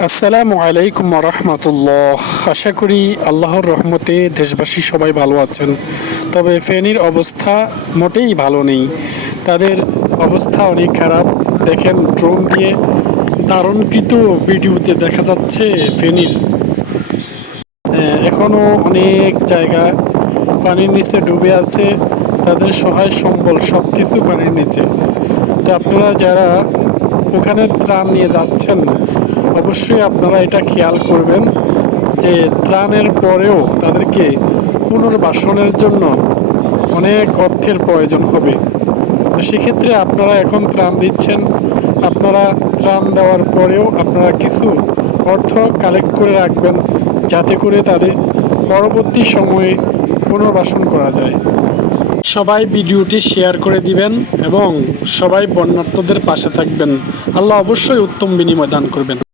আসসালামু আলাইকুম রহমতুল্লাহ। আশা করি আল্লাহর রহমতে দেশবাসী সবাই ভালো আছেন। তবে ফেনীর অবস্থা মোটেই ভালো নেই। তাদের অবস্থা অনেক খারাপ। দেখেন ড্রোন দিয়ে ধারণকৃত ভিডিওতে দেখা যাচ্ছে ফেনীর। আহ, এখনও অনেক জায়গা পানির নিচে ডুবে আছে। তাদের সহায় সম্বল সব কিছু পানির নিচে। তো আপনারা যারা ওখানে ত্রাণ নিয়ে যাচ্ছেন অবশ্যই আপনারা এটা খেয়াল করবেন যে ত্রাণের পরেও তাদেরকে পুনর্বাসনের জন্য অনেক অর্থের প্রয়োজন হবে। তো সেক্ষেত্রে আপনারা এখন ত্রাণ দিচ্ছেন। আপনারা ত্রাণ দেওয়ার পরেও আপনারা কিছু অর্থ কালেক্ট করে রাখবেন যাতে করে তাদের পরবর্তী সময়ে পুনর্বাসন করা যায়। সবাই ভিডিওটি শেয়ার করে দিবেন এবং সবাই বন্যার্থদের পাশে থাকবেন। আল্লাহ অবশ্যই উত্তম বিনিময় দান করবেন।